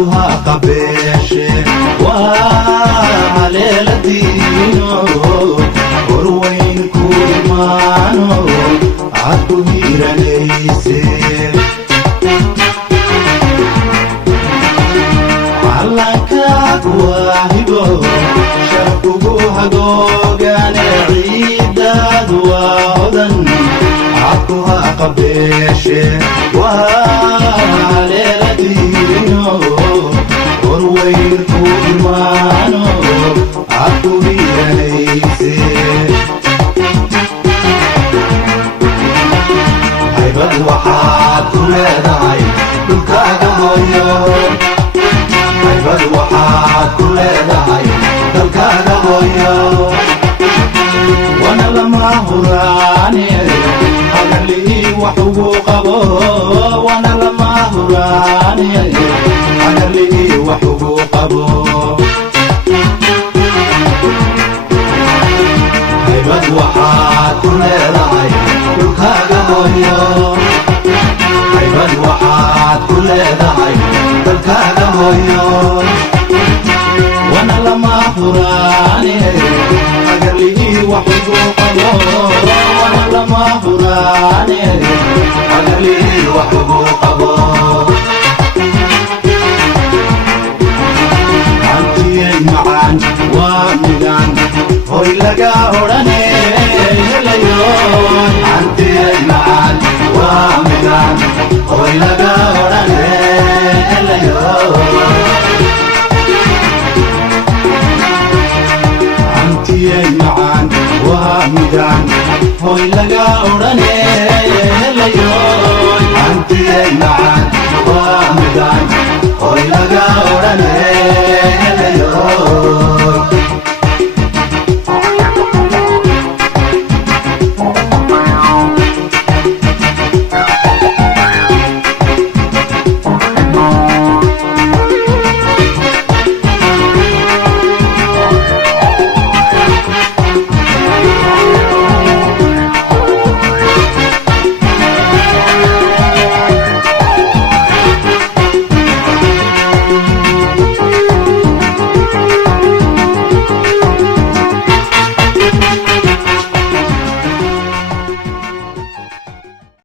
عدها قبيش وعليل دينو وروين كورمانو عدو هيرانيسي علنكاك واهبو شرقوها قوغان عيداد وعدن عدها قبيش وعليل دينو وروين كورمانو عدو هيرانيسي هيبad waxaad ku leedahay dhulkaaga hooyo haybad waxaad ku leedahay dalkaaga hooyo wana lama huraane hagalii wax ugu qabo wana lama huraane hagalii wax ugu qabo haybad waxaad ku leedahay dhulkaaga hooyo haybad waxaad ku leedahay dalkaaga hooyo wana lama huraane hagalii wax ugu qabo wana lama huraane hagalii wax ugu qabo antiyay macaan waa midaan hoy laga odhane helayo antiyay macaan waa midaan hoy laga odhane helayo antiyay macaan waa midaan hoy laga odhane helayo antiyay macaan waa midaan hoy laga odhane